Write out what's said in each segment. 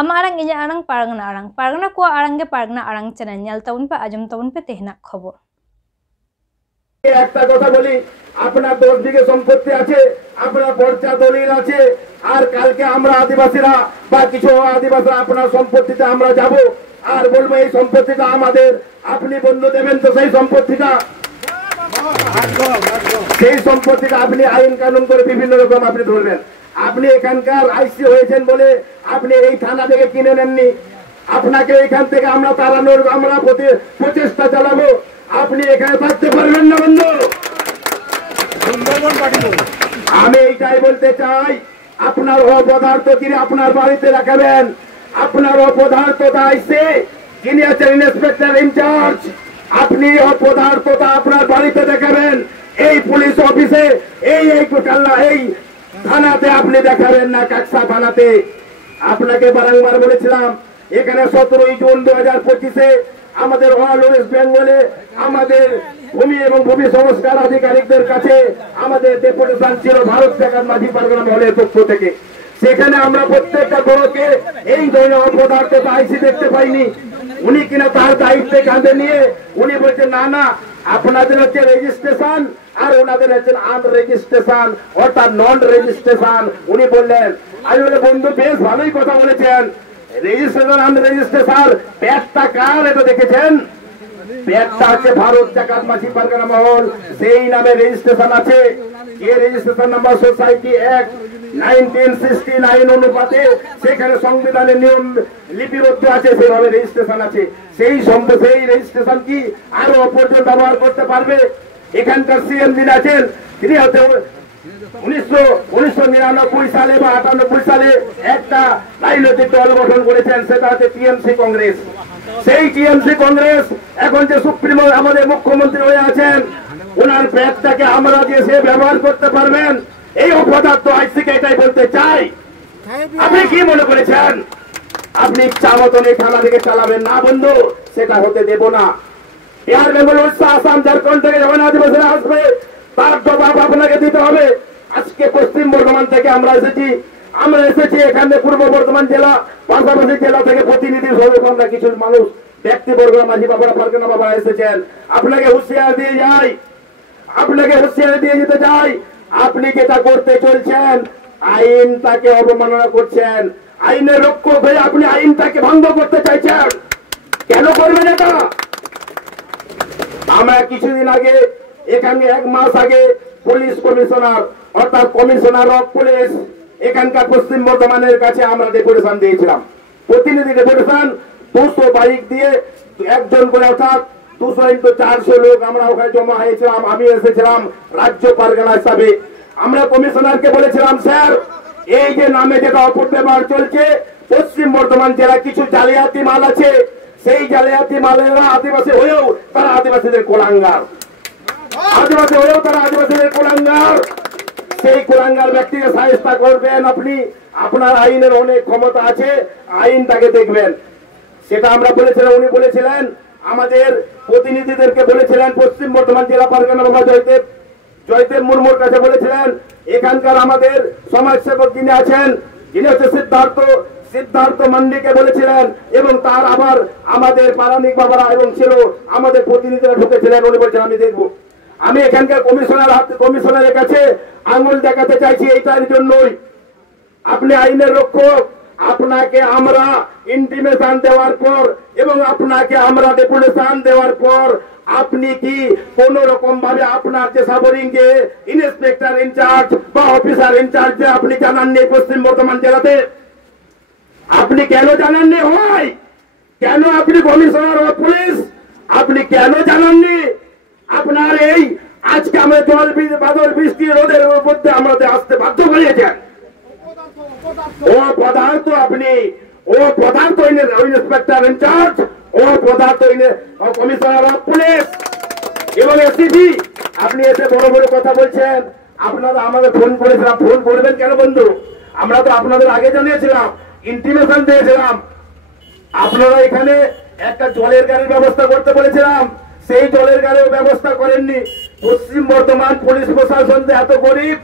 Ama arang inya arang pargana ko arang ge pargana arang channel nyal taun pe ajum taun pe tehna খবর। একটা কথা বলি, আপনার 10 বিঘে সম্পত্তি আছে, আপনার পর্চা দলিল আছে, আর কালকে আমরা আদিবাসীরা বা কিছু আদিবাসীরা আপনার সম্পত্তিতে আমরা যাব আর বলবো এই সম্পত্তিটা আমাদের, আপনি বন্ধ দেবেন তো সেই সম্পত্তিটা আপনি আইন কানুন করে বিভিন্ন রকম আপনি ধরবেন। আপনি এখানকার আইসি হয়েছেন বলে আপনি এই থানা থেকে কিনে নেননি, আপনাকে এখান থেকে আমরা তাড়ানোর আমরা প্রচেষ্টা চালাবো, আপনি এখানে থাকতে পারবেন না বন্ধু। আমি এইটাই বলতে চাই, আপনার অপদার্থ কিনে আপনার বাড়িতে রাখাবেন, আপনার অপদার্থতা আইসে যিনি আছেন ইন্সপেক্টর ইনচার্জ, আপনি অপদার্থতা আপনার বাড়িতে দেখাবেন, এই পুলিশ অফিসে এই থানাতে আপনি দেখাবেন না, কাকসা থানাতে। আপনাকে বারংবার বলেছিলাম, এখানে 17 জুন 2025-এ আমাদের অল ওয়েস্ট বেঙ্গলে আমাদের ভূমি এবং ভূমি সংস্কার আধিকারিকদের কাছে আমাদের ডেপুটেশন ছিল ভারত জাকাত মাঝি পারগনা মহলের পক্ষ থেকে। সেখানে আমরা প্রত্যেকটা গরুকে এই ধরনের অপদার্থতা আইসি দেখতে পাইনি। উনি কিনা তার দায়িত্বে কাঁধে নিয়ে উনি বলছেন না না আপনাদের হচ্ছে রেজিস্ট্রেশন আর ওনাদের হচ্ছে আনরেজিস্ট্রেশন অর্থাৎ নন রেজিস্ট্রেশন। উনি বললেন, আমি বলে বন্ধু বেশ ভালোই কথা বলেছেন, রেজিস্ট্রেশন আনরেজিস্ট্রেশন ব্যাগটা কার এটা দেখেছেন? ব্যাগটা আছে ভারত জাকাত মাঝি পারগনা মহল, সেই নামে রেজিস্ট্রেশন আছে। এই রেজিস্ট্রেশন নাম্বার সোসাইটি অ্যাক্ট 1969 অনুপাতে সেখানে সংবিধানের নিয়ম লিপিবদ্ধ আছে, সেভাবে রেজিস্ট্রেশন আছে। সেই রেজিস্ট্রেশন কি আরো অপরজন ব্যবহার করতে পারবে? এখানকার সিএম যিনি আছেন তিনি হয়তো 1999 সালে বা 98 সালে একটা রাজনৈতিক দল গঠন করেছেন, সেটা হচ্ছে টিএমসি কংগ্রেস। সেই টিএমসি কংগ্রেস এখন যে সুপ্রিমো আমাদের মুখ্যমন্ত্রী হয়ে আছেন, ওনার ব্যাগটাকে আমরা দিয়ে সে ব্যবহার করতে পারবেন, এই অপদার্থ আইসিকে এটাই বলতে চাই। আপনি কি মনে করেছেন আপনি ইচ্ছা মতন এই থানা থেকে চালাবেন? না বন্ধু, সেটা হতে দেব না। বিহার, বেঙ্গল, উড়িষ্যা, আসাম, ঝাড়খন্ড থেকে যখন আদিবাসীরা আসবে তার জবাব আপনাকে দিতে হবে। আজকে পশ্চিম বর্ধমান থেকে আমরা এসেছি এখানে পূর্ব বর্ধমান জেলা পাশাপাশি জেলা থেকে প্রতিনিধি স্বরূপ আমরা কিছু মানুষ ব্যক্তিবর্গ মাঝি বাবারা পারগনা বাবারা এসেছেন। আপনাকে হুঁশিয়ার দিয়ে যেতে চাই, আপনি যেটা করতে চলছেন আইনটাকে অবমাননা করছেন, আইনের রক্ষক হয়ে আপনি আইনটাকে ভঙ্গ করতে চাইছেন। কেন করবেন এটা? আমরা কিছুদিন আগে এখানে 1 মাস আগে পুলিশ কমিশনার অর্থাৎ কমিশনার অফ পুলিশ এখানকার পশ্চিম বর্ধমানের কাছে আমরা ডেপুটেশন দিয়েছিলাম, প্রতিনিধি ডেপুটেশন 200 বাইক দিয়ে একজন করে অর্থাৎ 200 × 400 লোক আমরা ওখানে জমা হয়েছিলাম। আমি এসেছিলাম রাজ্য পারগনা হিসাবে। আমরা কমিশনারকে বলেছিলাম, স্যার এই যে নামে যেটা অপব্যবহার চলছে, পশ্চিম বর্ধমান জেলা কিছু জালিয়াতি মাল আছে, সেই জালিয়াতি মালেরা আদিবাসী হয়েও তারা আদিবাসীদের কোলাঙ্গার, সেই কোলাঙ্গার ব্যক্তিকে সাহায্য করবেন আপনি। আপনার আইনের অনেক ক্ষমতা আছে, আইনটাকে দেখবেন। সেটা আমরা বলেছিলাম। উনি বলেছিলেন, আমাদের প্রতিনিধিদেরকে বলেছিলেন, পশ্চিম বর্ধমান জেলা পারগনা বাবা জয়দেব মুর্মুর কাছে বলেছিলেন, এখানকার আমাদের সমাজসেবক যিনি আছেন যিনি হচ্ছে সিদ্ধার্থ মান্ডিকে বলেছিলেন, এবং তার আবার আমাদের পারানিক বাবারা এবং ছিল আমাদের প্রতিনিধিরা ঢুকেছিলেন। উনি বলছেন আমি দেখবো। আমি এখানকার কমিশনারের কাছে আঙুল দেখাতে চাইছি এইটার জন্যই, আপনি আইনের রক্ষক, আপনাকে আমরা ইন্টিমেশন দেওয়ার পর এবং আপনাকে আমরা ডেপুটেশন দেওয়ার পর আপনি কি কোন রকম ভাবে আপনার যে সাবরিং যে ইন্সপেক্টর ইনচার্জ বা অফিসার ইনচার্জ যে আপনি জানাননি পশ্চিম বর্ধমান জেলাতে? আপনি কেন জানাননি? হয় কেন আপনি কমিশনার অফ পুলিশ আপনি কেন জানাননি? আপনার এই আজকে আমরা বাদল বৃষ্টি রোদের মধ্যে আমাদের আসতে বাধ্য করিয়েছেন। ও পদার্থ আপনি, ও পদার্থ ইন্সপেক্টর ইনচার্জ, ও পদার্থ কমিশনার অফ পুলিশ এবং এসিপি, আপনি এসে বড় বড় কথা বলছেন। আপনারা আমাদের ফোন করেছিলাম, ফোন করবেন কেন বন্ধু? আমরা তো আপনাদের আগে জানিয়েছিলাম, ইন্টিমেশন দিয়েছিলাম। আপনারা এখানে একটা জলের গাড়ির ব্যবস্থা করতে বলেছিলাম, সেই জলের গাড়ির ব্যবস্থা করেননি। পশ্চিম বর্ধমান পুলিশ প্রশাসন এত গরিব,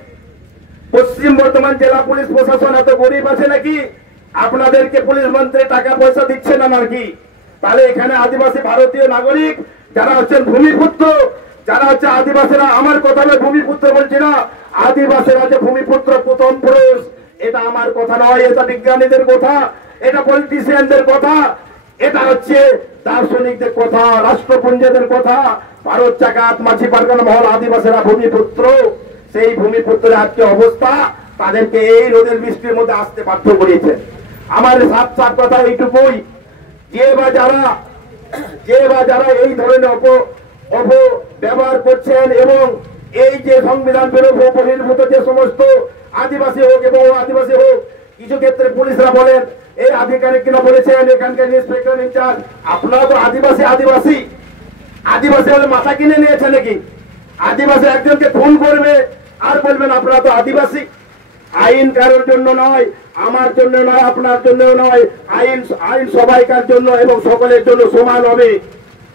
পশ্চিম বর্ধমান জেলা পুলিশ প্রশাসন এত গরিব আছে নাকি আপনাদেরকে পুলিশ মন্ত্রী টাকা পয়সা দিচ্ছে না নাকি? তাহলে এখানে আদিবাসী ভারতীয় নাগরিক যারা হচ্ছেন ভূমিপুত্র, যারা হচ্ছে আদিবাসীরা, আমার কথা নয়, ভূমিপুত্র বলছি না, আদিবাসীরা যে ভূমিপুত্র প্রথম পুরুষ, এটা আমার কথা নয়, এটা বিজ্ঞানীদের কথা, এটা পলিটিশিয়ানদের কথা, এটা হচ্ছে দার্শনিকদের কথা, রাষ্ট্রপুঞ্জদের কথা। ভারত জাকাত মাঝি পারগানা মহল আদিবাসীরা ভূমিপুত্র, সেই ভূমিপুত্রের আজকে অবস্থা, তাদেরকে এই রোদের বৃষ্টির মধ্যে আসতে বাধ্য করেছে। আমার সাত সাত কথা এইটুকুই, যে বা যারা এই ধরনের অপব্যবহার করছেন এবং এই যে সংবিধান বহির্ভূত যে সমস্ত আদিবাসী হোক এবং আদিবাসী হোক, কিছু ক্ষেত্রে পুলিশরা বলেন, এই আধিকারিক কিনা বলেছেন, এখানকার ইন্সপেক্টর ইনচার্জ, আপনারা তো আদিবাসী হলে মাথা কিনে নিয়েছে নাকি? আদিবাসী একজনকে খুন করবে আর বলবেন আপনারা তো আদিবাসী। আইন কারোর জন্য নয়, আমার জন্য নয়, আপনার জন্য নয়, আইন সবাইকার জন্য এবং সকলের জন্য সমান হবে,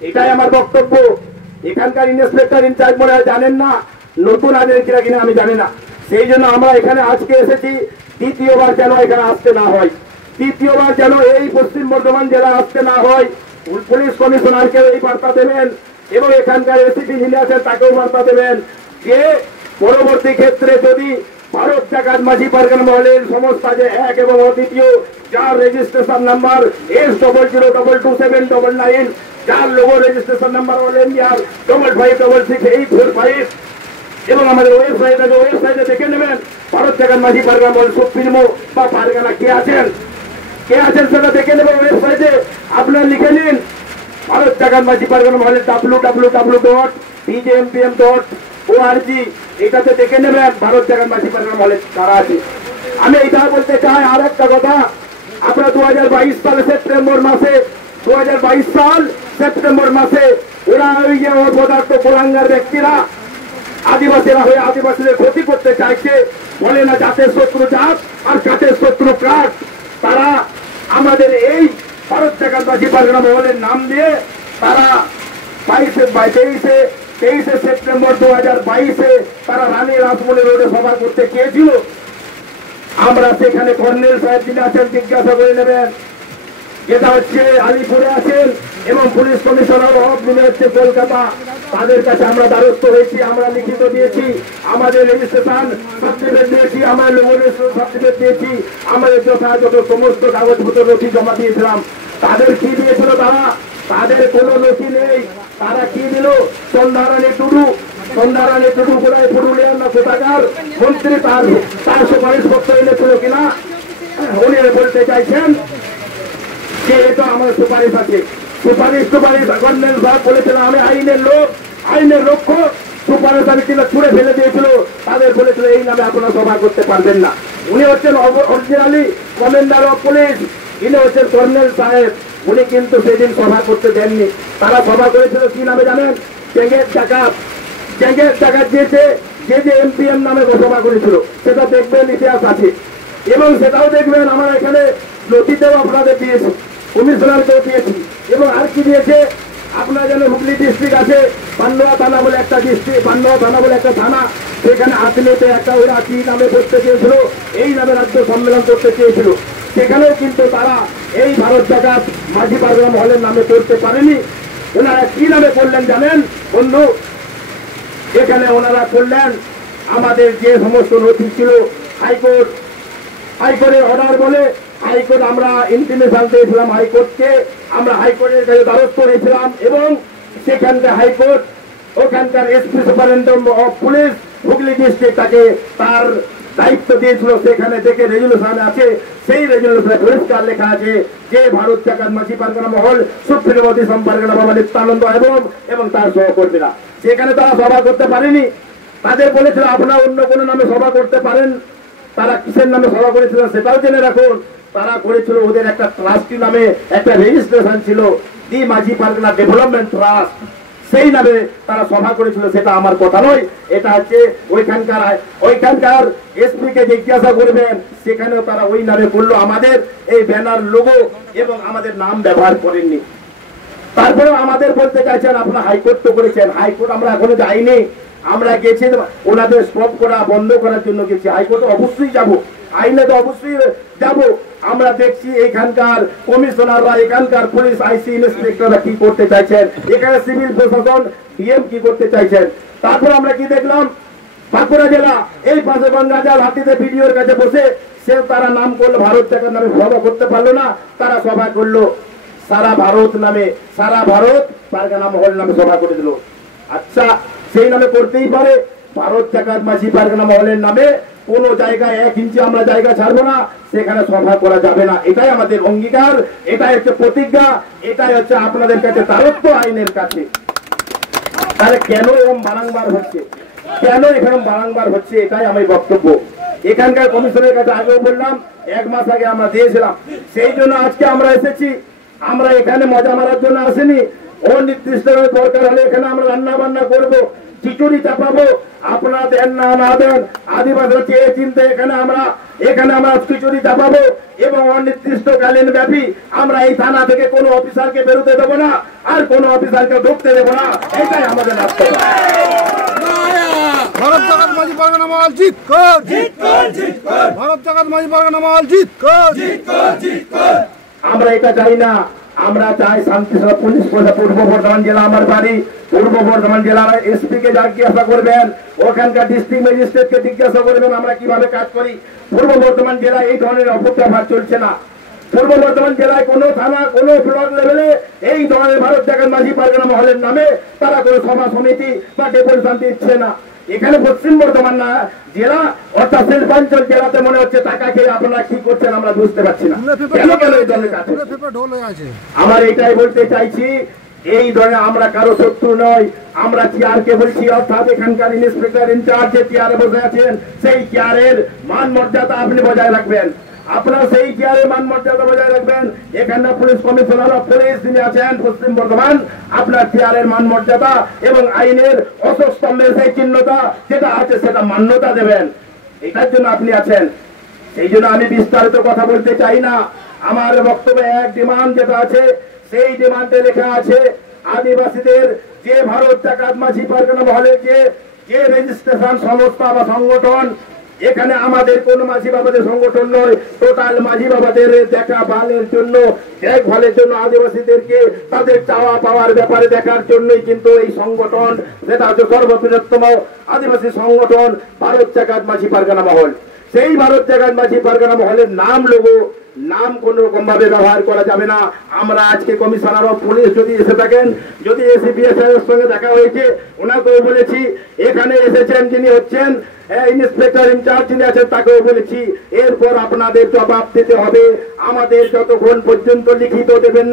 এটাই আমার বক্তব্য। এখানকার ইন্সপেক্টর ইনচার্জ মনে হয় জানেন না, নতুন আইনের কিনা আমি জানি না, সেই জন্য আমরা এখানে আজকে এসেছি, দ্বিতীয়বার যেন এখানে আসতে না হয়, তৃতীয়বার যেন এই পশ্চিম বর্ধমান জেলা আসতে না হয়। পুলিশ কমিশনারকেও এই বার্তা দেবেন এবং এখানকার এসিপি যিনি আছেন তাকেও বার্তা দেবেন যে পরবর্তী ক্ষেত্রে যদি ভারত জাকাত মাঝি পারগানা মহলের সমস্ত যে এক এবং অদ্বিতীয়, যার রেজিস্ট্রেশন নাম্বার S00227999, যার লোগো রেজিস্ট্রেশন নাম্বার অল ইন্ডিয়ার 556684 এবং আমাদের ওয়েবসাইটে দেখে নেবেন ভারত জাকাত মাঝি পারগানা মহল সুপ্রিমো বা পারগানা কে আছেন সেটা দেখে নেবেন ওয়েবসাইটে। আপনারা লিখে নিন ভারত জাকাত মাঝি পারগানা মহলের www.bjmpm.org, এটাতে দেখে নেবেন ভারত জাকাত মাঝি পারগানা মহলের কারা আছে। আমি এটা বলতে চাই আর একটা কথা, আপনারা 2022 সালে সেপ্টেম্বর মাসে ওরা ওই যে অপদার্থ কোলাঙ্গার ব্যক্তিরা আদিবাসীরা হয়ে আদিবাসীদের ক্ষতি করতে চাইছে, বলে না জাতের শত্রু জাত আর কাঠের শত্রু কাঠ, তারা আমাদের এই ভারত জাকাত মাঝি পারগানা মহলের নাম দিয়ে তারা 23শে সেপ্টেম্বর 2022 তারা রানী রাসমণি রোডে সভা করতে চেয়েছিল। আমরা সেখানে কর্নেল সাহেব যিনি আছেন জিজ্ঞাসা করে নেবেন, যেটা হচ্ছে আলিপুরে আছেন এবং পুলিশ কমিশনার যিনি হচ্ছে কলকাতা, তাদের কাছে আমরা দ্বারস্থ হয়েছি, আমরা লিখিত দিয়েছি, আমাদের রেজিস্ট্রেশন সার্টিফিকেট দিয়েছি, আমরা লোগো সার্টিফিকেট দিয়েছি, আমাদের যথাযথ সমস্ত কাগজপত্র নথি জমা দিয়েছিলাম। তাদের কি দিয়েছিল? তাদের কোনো নথি নেই। তারা কি দিল? সন্ধ্যারানী টুডু কোথায়? পুরুলিয়ার না কোথাকার মন্ত্রী, তার সুপারিশপত্র এনেছিল কিনা উনি বলতে চাইছেন যে এটা আমার সুপারিশ আছে। সুপারিশ কর্নেল সাহেব বলেছিল আমি আইনের রক্ষক, সুপারিশ আমি কিনা ছুড়ে ফেলে দিয়েছিল, তাদের বলেছিল এই নামে আপনারা সভা করতে পারবেন না। উনি হচ্ছেন অরিজিনালি কমান্ডার অফ পুলিশ, ইনি হচ্ছেন কর্নেল সাহেব, উনি কিন্তু সেদিন সভা করতে দেননি। তারা সভা করেছিল কি নামে জানেন? চেঙ্গের ডাকাত দিয়েছে, যে এমপিএম নামে সভা করেছিল, সেটা দেখবেন, ইতিহাস আছে এবং সেটাও দেখবেন আমরা এখানে নথিতেও আপনাদের দিয়েছি, কমিশনারকেও দিয়েছি। এবং আর কি দিয়েছে আপনারা জানেন, হুগলি ডিস্ট্রিক্ট আছে, পান্ডুয়া থানা বলে একটা থানা, সেখানে আতলেতে একটা ওরা কি নামে করতে চেয়েছিল, এই নামে রাজ্য সম্মেলন করতে চেয়েছিল, সেখানেও কিন্তু তারা এই ভারত জাকাত মাঝি পারগানা মহলের নামে করতে পারেনি। ওনারা কি নামে করলেন জানেন বন্ধু? এখানে ওনারা করলেন আমাদের যে সমস্ত নথি ছিল, হাইকোর্টের অর্ডার বলে, হাইকোর্ট আমরা ইন্টিমেশন দিয়েছিলাম হাইকোর্টকে, আমরা হাইকোর্টের কাছে দ্বারস্থ হয়েছিলাম এবং সেখানকার হাইকোর্ট ওখানকার SP superintendent of police Hooghly district তাকে তার দায়িত্ব দিয়েছিল। সেখানে দেখে রেজুলেশন আছে, সেই রেজুলেশনে পরিষ্কার লেখা আছে যে ভারত জাকাত মাঝি পারগানা মহল সুপ্রিমো পারগানা বাবা নিত্যানন্দ এবং তার সহকর্মীরা সেখানে তারা সভা করতে পারেনি। তাদের বলেছিল আপনারা অন্য কোনো নামে সভা করতে পারেন। তারা কিসের নামে সভা করেছিল সেটাও জেনে রাখুন। তারা করেছিল ওদের একটা ট্রাস্টি নামে একটা রেজিস্ট্রেশন ছিল, দি মাঝি পারগানা ডেভেলপমেন্ট ট্রাস্ট, সেই নামে তারা সভা করেছিল। সেটা আমার কথা নয়, এটা হচ্ছে ওইখানকার এসপি কে জিজ্ঞাসা করবেন, সেখানেও তারা ওই নামে করলো, আমাদের এই ব্যানার লোগো এবং আমাদের নাম ব্যবহার করেননি। তারপরেও আমাদের বলতে চাইছেন আপনারা হাইকোর্ট তো করেছেন, হাইকোর্ট আমরা এখনো যাইনি, আমরা গেছি ওনাদের স্টপ করা বন্ধ করার জন্য গেছি। হাইকোর্টে অবশ্যই যাব, আইনে তো অবশ্যই যাব। আমরা আমরা দেখছি এখানকার কমিশনাররা, এখানকার পুলিশ আইসি ইন্সপেক্টররা কি করতে চাইছেন, এখানে সিভিল প্রশাসন ডিএম কি করতে চাইছেন। তারপর আমরা কি দেখলাম, বাঁকুড়া জেলা এই পাশে গঙ্গাজাল হাতিতে বিডিওর কাছে বসে সে তারা নাম করলো ভারত জাগার নামে, সভা করতে পারলো না, তারা সভা করলো সারা ভারত নামে, সারা ভারত পারগানা মহল নামে সভা করে দিল। আচ্ছা, সেই নামে করতেই পারে, ভারত জাকাত মাঝি পারগানা মহলের নামে কোন জায়গায় 1 ইঞ্চি আমরা জায়গা ছাড়বো না, সেখানে সভা করা যাবে না। এটাই আমাদের অঙ্গীকার, এটাই হচ্ছে প্রতিজ্ঞা, এটাই হচ্ছে আপনাদের কাছে দ্বারস্থ আইনের কাছে। তাহলে কেন এরকম বারংবার হচ্ছে, কেন এখানে বারংবার হচ্ছে, এটাই আমার বক্তব্য। এখানকার কমিশনের কাছে আগেও বললাম, 1 মাস আগে আমরা দিয়েছিলাম, সেই জন্য আজকে আমরা এসেছি। আমরা এখানে মজা মারার জন্য আসিনি, অনির্দিষ্ট দরকার হলে এখানে আমরা রান্না বান্না করবো, খিচুড়ি চাপাবো, আপনারা দেন না না দেন, আদিবাসীরা চেয়ে চিনতে এখানে আমরা খিচুড়ি চাপাবো এবং অনির্দিষ্টকালীন ব্যাপী আমরা এই থানা থেকে কোনো অফিসারকে বেরোতে দেবো না, আর কোনো অফিসারকে ঢুকতে দেবো না, এটাই আমাদের রাস্তা। ভারত জাগাত মাঝি পারগানা মহল জিত কর, জিত কর, জিত কর। ভারত জাগাত মাঝি পারগানা মহল জিত কর, জিত কর, জিত কর। আমরা এটা চাই না, আমরা চাই শান্তিশৃঙ্খলা পুলিশ প্রশাসন। পূর্ব বর্ধমান জেলা আমার বাড়ি, পূর্ব বর্ধমান জেলার এসপি কে জিজ্ঞাসা করবেন, ওখানকার ডিস্ট্রিক্ট ম্যাজিস্ট্রেটকে জিজ্ঞাসা করবেন আমরা কিভাবে কাজ করি। পূর্ব বর্ধমান জেলায় এই ধরনের অপপ্রচার চলছে না। পূর্ব বর্ধমান জেলায় কোনো থানা, কোনো ব্লক লেভেলে এই ধরনের ভারত জাগাত মাঝি পারগানা মহলের নামে তারা কোনো সভা সমিতি বা ডেপুটেশন দিচ্ছে না। এখানে পশ্চিম বর্ধমান না জেলা অর্থাৎ শিল্পাঞ্চল জেলাতে মনে হচ্ছে টাকা খেয়ে আপনারা কি করছেন আমরা বুঝতে পারছি না, কেন কেন এই দলের কাছে। আমার এটাই বলতে চাইছি, এই ধরনের আমরা কারো শত্রু নয়, আমরা চেয়ারকে বলছি, অর্থাৎ এখানকার ইন্সপেক্টর ইনচার্জ যে চেয়ারে বসে আছেন সেই চেয়ারের মান মর্যাদা আপনি বজায় রাখবেন, আপনারা সেই চেয়ারের মান মর্যাদা বজায় রাখবেন। এখানে পুলিশ কমিশনার অফ পুলিশ যিনি আছেন পশ্চিম বর্ধমান, আপনার চেয়ারের মান মর্যাদা এবং আইনের অশোক স্তম্ভের সেই চিহ্নতা যেটা আছে সেটা মান্যতা দেবেন, এটার জন্য আপনি আছেন। সেই জন্য আমি বিস্তারিত কথা বলতে চাই না। আমার বক্তব্যে এক ডিমান্ড যেটা আছে, সেই ডিমান্ডে লেখা আছে আদিবাসীদের যে ভারত জাকাত মাঝি পারগানা মহলের যে রেজিস্ট্রেশন সংস্থা বা সংগঠন, এখানে আমাদের কোন মাঝি বাবাদের সংগঠন নয়, টোটাল মাঝি বাবাদের দেখা ভালের জন্য, দেখভালের জন্য, আদিবাসীদেরকে তাদের চাওয়া পাওয়ার ব্যাপারে দেখার জন্যই কিন্তু এই সংগঠন, যেটা হচ্ছে সর্ববৃহত্তম আদিবাসী সংগঠন ভারত জাকাত মাঝি পারগানা মহল। সেই ভারত জাকাত মাঝি পারগানা মহলের নাম কোন রকম ভাবে ব্যবহার করা যাবে না। আমরা আজকে কমিশনার অফ পুলিশ যদি এসে থাকেন, যদি এসিপি এর সঙ্গে দেখা হয়েছে, ওনাকেও বলেছি, এখানে এসেছেন যিনি হচ্ছেন ইন্সপেক্টর ইনচার্জ যিনি আছেন তাকেও বলেছি, এরপর আপনাদের জবাব দিতে হবে। আমাদের যতক্ষণ পর্যন্ত লিখিত দেবেন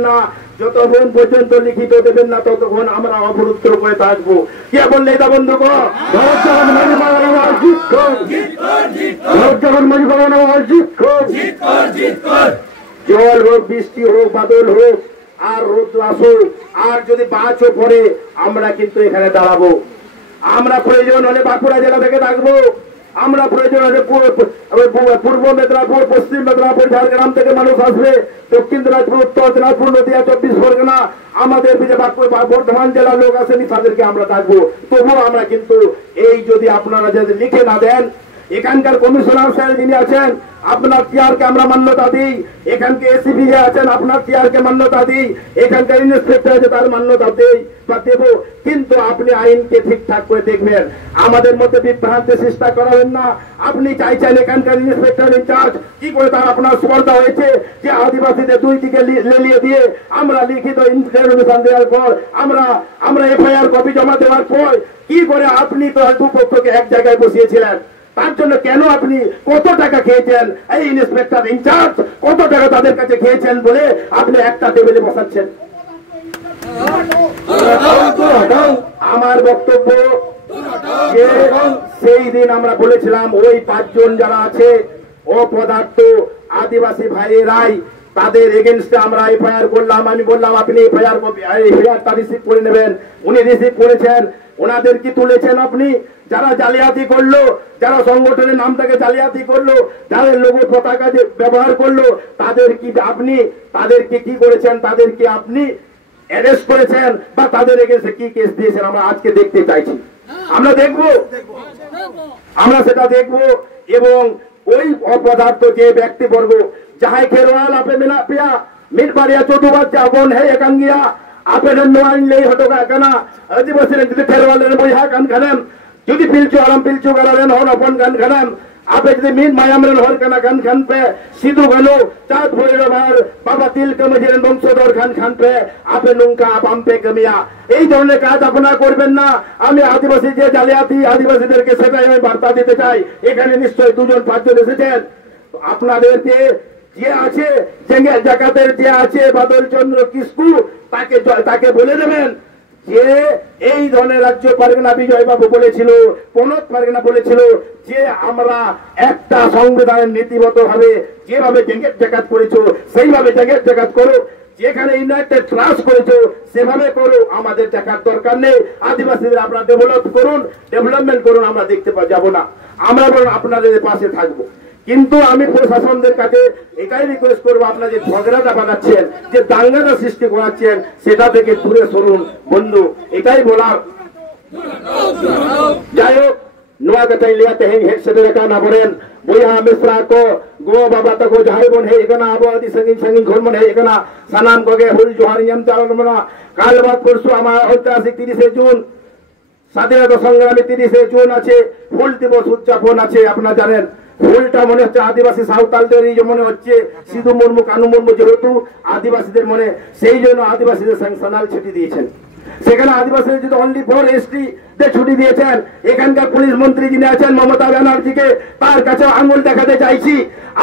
না, ততক্ষণ আমরা অবরুদ্ধ করে থাকবো। কে বললে এটা বন্ধুগণ? ভারত জাগাত মাঝি পারগানা মহল জিত কর, জিত কর, জিত কর। ভারত জাগাত মাঝি পারগানা মহল জিত কর, জিত কর, জিত কর। জল হোক, বৃষ্টি হোক, বাদল হোক, আর রোদ আসুক, আর যদি বাজও পড়ে, আমরা কিন্তু এখানে দাঁড়াবো। আমরা প্রয়োজন হলে বাঁকুড়া জেলা থেকে ডাকবো, আমরা প্রয়োজন হলে পূর্ব মেদিনীপুর, পশ্চিম মেদিনীপুর, ঝাড়গ্রাম থেকে মানুষ আসবে, দক্ষিণ দিনাজপুর, উত্তর দিনাজপুর, নদিয়া, 24 পরগনা, আমাদের বর্ধমান জেলার লোক আসেনি, তাদেরকে আমরা ডাকবো। তবুও আমরা কিন্তু এই যদি আপনারা যদি লিখে না দেন, এখানকার কমিশনার স্যার যিনি আছেন আপনার চেয়ারকে আমরা মান্যতা দিই, এখানকে এসিপি যে আছেন আপনার চেয়ারকে মান্যতা দিই, এখানকার ইন্সপেক্টর আছে তার মান্যতা দেই বা দেব, কিন্তু আপনি আইনকে ঠিকঠাক করে দেখবেন, আমাদের মধ্যে বিভ্রান্তি চেষ্টা করাবেন না। আপনি চাইছেন এখানকার ইন্সপেক্টর ইনচার্জ কি করে তার আপনার স্পর্ধা হয়েছে যে আদিবাসীদের দুই দিকে লেলিয়ে দিয়ে আমরা লিখিত ইনফরমেশন দেওয়ার পর, আমরা এফআইআর কপি জমা দেওয়ার পর কি করে আপনি তো দুপক্ষকে এক জায়গায় বসিয়েছিলেন, তার জন্য কেন আপনি কত টাকা খেয়েছেন, এই ইন্সপেক্টর ইনচার্জ কত টাকা তাদের কাছে খেয়েছেন বলে আপনি একটা টেবিলে বসাচ্ছেন। আমার বক্তব্য যে সেই দিন আমরা বলেছিলাম ওই 5 জন যারা আছে অপদার্থ আদিবাসী ভাইয়েরাই, তাদের এগেনস্টে আমরা এফআইআর করলাম। আমি বললাম আপনি এফআইআরটা রিসিভ করে নেবেন, উনি রিসিভ করেছেন। ওনাদের কি তুলেছেন আপনি? যারা জালিয়াতি করলো, যারা সংগঠনের নামটাকে জালিয়াতি করলো, যাদের লোগো পতাকা যে ব্যবহার করলো, তাদেরকে কি করেছেন? তাদেরকে আপনি অ্যারেস্ট করেছেন বা তাদের এগেন্সটে কি কেস দিয়েছেন আমরা আজকে দেখতে চাইছি। আমরা আমরা সেটা দেখবো। এবং ওই অপদার্থ যে ব্যক্তিবর্গ जहां खेरवाल आपे मिला पिया मिट बारिया चोटू बात जागोन है एकन गया आपे नवाइन ले हटोगा कना आदिवासी ने जदि खेरवाल ने बोया कान खनम जदि पिलचो आराम पिलचो करारेन होन अपन कान खनम आपे जदि मिट मायामरन हर कना कान खान पे सिधु गलो चाँद भोरेर भार बाबा तिलक मजिरेन बंशधर खान खान पे आपे नुंका आप आम पे कमिया এই ধরনের কাজ আপনারা করবেন না। আমি আদিবাসী যে জালিয়াতি আদিবাসীদেরকে সেটাই আমি বার্তা দিতে চাই। এখানে নিশ্চয়ই 2-5 জন এসেছেন, আপনাদেরকে যে আছে জেঙ্গে জাকাতের যে আছে বাদল চন্দ্র কিসকু তাকে বলে দেবেন যে এই ধরনের রাজ্য পারগনা বিজয় বাবু বলেছিল, প্রণব পারগনা বলেছিল যে আমরা একটা সংবিধানের নীতিগত ভাবে যেভাবে জেঙ্গে জাকাত করেছো সেইভাবে জেঙ্গে জাকাত করো, যেখানে ইউনাইটেড ট্রাস্ট করেছো সেভাবে করো, আমাদের দেখার দরকার নেই। আদিবাসীদের আপনারা ডেভেলপমেন্ট করুন, আমরা দেখতে যাব না, আমরা বরং আপনাদের পাশে থাকবো। কিন্তু আমি প্রশাসনদের কাছে এটাই রিকোয়েস্ট করবো, আপনারা যে ঝগড়াটা বানাচ্ছেন, যে দাঙ্গাটা সৃষ্টি করাচ্ছেন, সেটা থেকে দূরে সরুন বন্ধু, এটাই বলার। যাই হোক, নোয়া কাটাই লিয়া তেহেং হেড সেদের কানা বলেন বইয়া মিশ্রা কো গো বাবা তাকো যাই বোন হে এখানে আবো আদি সঙ্গীন ঘরমন হে এখানে সানাম কোগে হুল জোহার নিয়ম চালনা কাল বাদ পরশু আমার ঐতিহাসিক 30 জুন স্বাধীনতা সংগ্রামী 30 জুন আছে, হুল দিবস উদযাপন আছে। আপনারা জানেন হুলটা মনে হচ্ছে আদিবাসী সাঁওতালদেরই মনে হচ্ছে, সিধু মুর্মু কানু মুর্মু যেহেতু আদিবাসীদের মনে, সেই জন্য আদিবাসীদের স্যাংশনাল ছুটি দিয়েছেন। সেখানে আদিবাসীদের যদি অনলি ফর এসটি তে ছুটি দিয়েছেন, এখানকার পুলিশ মন্ত্রী যিনি আছেন মমতা ব্যানার্জিকে তার কাছে আঙুল দেখাতে চাইছি,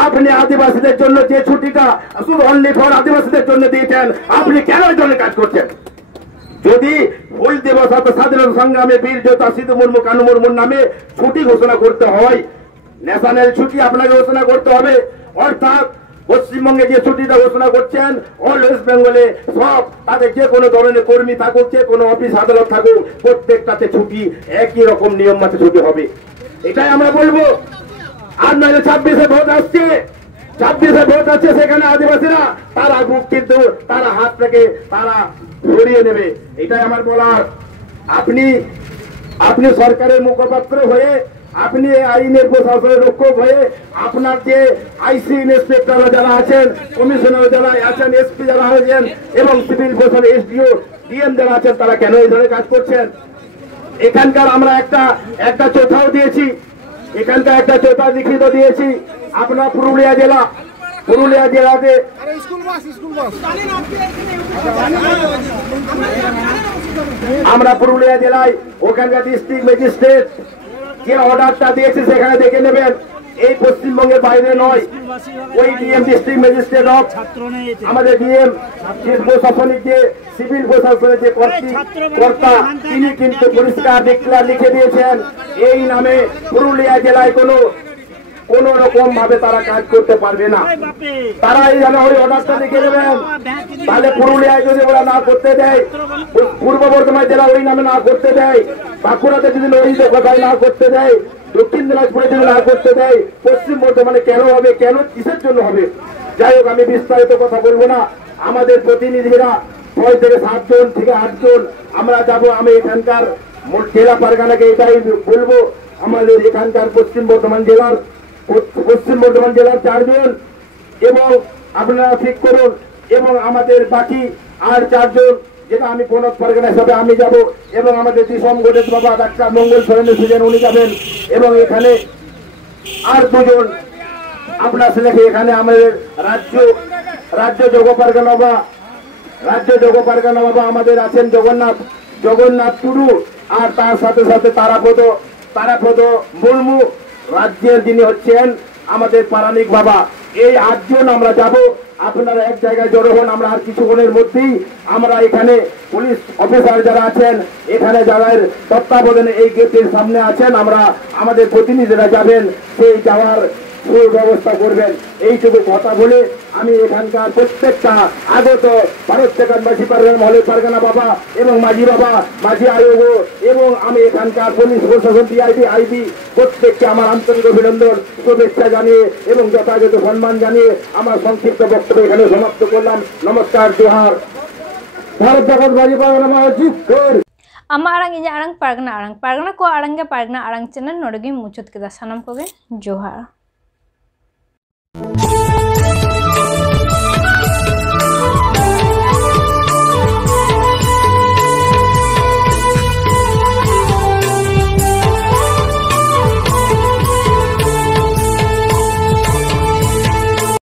আপনি আদিবাসীদের জন্য যে ছুটিটা শুধু অনলি ফর আদিবাসীদের জন্য দিয়েছেন, আপনি কেন এই জন্য কাজ করছেন? যদি হুল দিবস অর্থাৎ স্বাধীনতা সংগ্রামে বীর যোদ্ধা সিধু মুর্মু কানু মুর্মুর নামে ছুটি ঘোষণা করতে হয়, ন্যাশনাল ছুটি আপনাকে ঘোষণা করতে হবে। অর্থাৎ পশ্চিমবঙ্গে যে ছুটিটা ঘোষণা করছেন, অল ওয়েস্ট বেঙ্গলে সব তাদের যে কোনো ধরনের কর্মী থাকুক, যে কোনো অফিস আদালত থাকুক, প্রত্যেকটাতে ছুটি একই রকম নিয়ম মতো ছুটি হবে, এটাই আমরা বলবো। আর নইলে 26-এ ভোট আসছে, 26-এ ভোট আছে, সেখানে আদিবাসীরা তারা বুক কিন্তু তারা হাতটাকে তারা ধরিয়ে নেবে, এটাই আমার বলার। আপনি সরকারের মুখপাত্র হয়ে, আপনি আইনের প্রশাসনের রক্ষক হয়ে, আপনার যে আইসি ইন্সপেক্টর যারা আছেন, কমিশনার যারা আছেন, এসপি যারা আছেন এবং সিভিল প্রশাসন এসডিও ডিএম যারা আছেন, তারা কেন এই ধরনের কাজ করছেন? এখানকার আমরা একটা চোথাও দিয়েছি, এখানকার একটা চোথা লিখিত দিয়েছি। আপনার পুরুলিয়া জেলাতে আমরা পুরুলিয়া জেলায় ওখানকার ডিস্ট্রিক্ট ম্যাজিস্ট্রেট যে অর্ডারটা দিয়েছে সেখানে দেখে নেবেন, এই পশ্চিমবঙ্গের বাইরে নয়, ওই ডিএম ডিস্ট্রিক্ট ম্যাজিস্ট্রেট অফ আমাদের ডিএম প্রশাসনিক যে সিভিল প্রশাসনের যে কর্তা তিনি কিন্তু পরিষ্কার ডিক্লার লিখে দিয়েছেন, এই নামে পুরুলিয়া জেলায় কোন রকম ভাবে তারা কাজ করতে পারবে না। তারা এই জানে ওই অর্ডারটা লিখে দেবেন, তাহলে পুরুলিয়ায় যদি ওরা না করতে দেয়, পূর্ব বর্ধমান জেলা ওই নামে না করতে দেয়, বাঁকুড়াতে যদি ওই কথায় না করতে দেয়, দক্ষিণ দিনাজপুরে যদি না করতে দেয়, পশ্চিম বর্ধমানে কেন হবে, কেন কিসের জন্য হবে? যাই হোক, আমি বিস্তারিত কথা বলবো না। আমাদের প্রতিনিধিরা 6 থেকে 7 জন থেকে 8 জন আমরা যাবো। আমি এখানকার জেলা পারগানাকে এটাই বলবো, আমাদের এখানকার পশ্চিম বর্ধমান জেলার 4 জন এবং আপনারা ঠিক করুন, এবং আমাদের বাকি আর 4 জন, যেটা আমি প্রণব পারগানা হিসাবে আমি যাব, এবং আমাদের দিশম গোটেশ বাবা ডাক্তার মঙ্গল সরেন সুজেন উনি যাবেন, এবং এখানে আর 2 জন আপনার ছেলেকে এখানে আমাদের রাজ্য যোগ পারগানা বাবা আমাদের আছেন জগন্নাথ টুডু, আর তার সাথে সাথে তারাপদ মুর্মু, রাজ্যের যিনি হচ্ছেন আমাদের পারানিক বাবা। এই 8 জন আমরা যাব। আপনারা এক জায়গায় জড়ো হন। আমরা আর কিছুক্ষণের মধ্যেই আমরা এখানে পুলিশ অফিসার যারা আছেন, এখানে যারা তত্ত্বাবধানে এই গেটের সামনে আছেন, আমরা আমাদের প্রতিনিধিরা যাবেন, সেই যাওয়ার সুব্যবস্থা করবেন। এইটুকু কথা বলে আমি এখানকার প্রত্যেকটা আগত ভারত জাগাতবাসী পারগানা মহলে পারগানা বাবা এবং মাঝি আয়োগ এবং আমি এখানকার পুলিশ প্রশাসন আইবি প্রত্যেককে আমার আন্তরিক অভিনন্দন শুভেচ্ছা জানিয়ে এবং যথাযথ সম্মান জানিয়ে আমার সংক্ষিপ্ত বক্তব্য এখানে সমাপ্ত করলাম। নমস্কার, জোহার। ভারত জাগাতবাসী পারগানা মহলে জিতকর। Ama arang inya arang pargana ko arang ge pargana arang channel nodegi muchut keda sanam koge johar।